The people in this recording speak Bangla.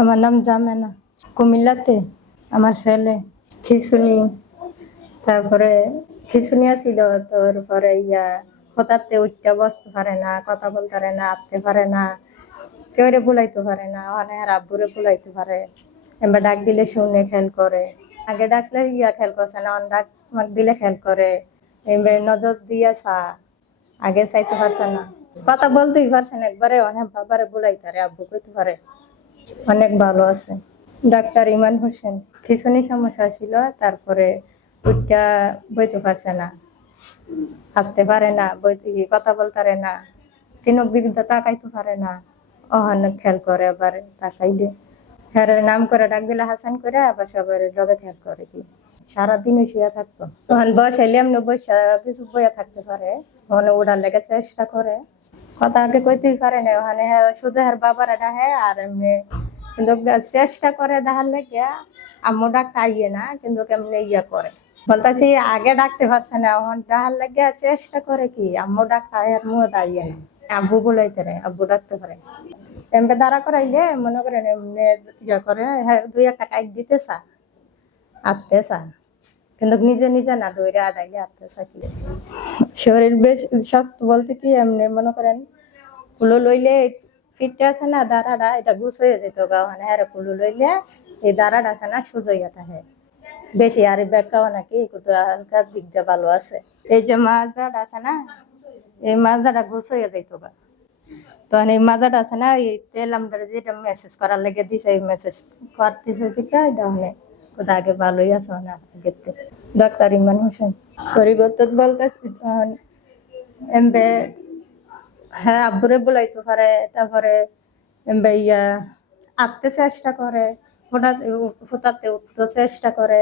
আমার নাম জামেনা। কুমিল্লাতে আমার ছেলে খিচুনি। তারপরে খিচুনি ছিল তারপরে ইয়া, কোথাতে উঠতে বসতে পারে না, কথা বলতে পারে না আসতে পারে না কেউ রে বুলাইতে পারে না অনেক আব্বুরে বুলাইতে পারে। এবার ডাক দিলে শুনে খেল করে। আগে ডাকলে ইয়া খেল করছে না, অন ডাক দিলে খেল করে। এবার নজর দিয়ে চা, আগে চাইতে পারছে না। কথা বলতেই পারছে না, একবারে অনেক বাবারে বুলাইতে পারে, আব্বু কইতে পারে। অনেক ভালো আছে। ডাক্তার ইমান হোসেন, খিচুনি সমস্যা ছিল, তারপরে উঠটা বইতে পারছে না। হাঁটতে পারে না, বইতে কথা বলতে পারে না। দিক দিয়ে তাকাইতে পারে না। অহন খেল করে আবার দিয়ে হ্যাঁ নাম করে ডাক দিলে হাসান করে, আবার সবার লগে খেল করে কি। সারাদিন শুয়ে থাকতো। তখন বয়স হইলে এমনি বসে কিছু বইয়া থাকতে পারে। ওখানে উড়ার লেগে চেষ্টা করে। কথা আগে কইতেই পারে না, ওখানে হ্যাঁ শুধু হ্যাঁ বাবার ডাহে, আর এমনি কিন্তু চেষ্টা করে দেখার লেগে আম্মু ডাকতে আইয়ে না, কিন্তু কেমনি ইয়ে করে? বলতেছি, আগে ডাকতে পারছে না, এখন ডাহার লাগে চেষ্টা করে কি? আম্মু ডাকতে আয় আর মুখ দাঁড়িয়ে না। আব্বু বলাইতে রে, আব্বু ডাকতে পারে। এমনি দাঁড়া করাইলে মনে করেন এমনি ইয়ে করে হ্যাঁ দুই একটা কাইট দিতে চা আটতে চা কিন্তু নিজে নিজে না দৌড়ে আড়াইলে আটতে চাকি শরীর বেশ শক্ত বলতে কি, এমনি মনে করেন, কুলো লইলে ফিটটা আছে না দাঁড়াটা এটা গুছ হয়ে যেত গা মানে হ্যাঁ কুলো লইলে এই দাঁড়াটা আছে না সুজইয়া থাকে বেশি আর ব্যাগটাও নাকি একটু হালকা দিক দিয়ে ভালো আছে। এই যে মাজাটা আছে না, এই মাজাটা গুছ হয়ে যেত গা। তখন এই মাজাটা আছে না, এই তেল আমরা যেটা মেসেজ করার লেগে দিছে, এই মেসেজ করতেছে দিকে এটা মানে কোথা আগে ভালোই আছে না আগের থেকে। ডাক্তার ইমান হোসেন, পরিবর্তন বলতেছে এমবে হ্যাঁ আব্বুরে বলাইতে পারে তারপরে ইয়া আঁকতে চেষ্টা করে ফোটাতে ফোটাতে উঠতে চেষ্টা করে।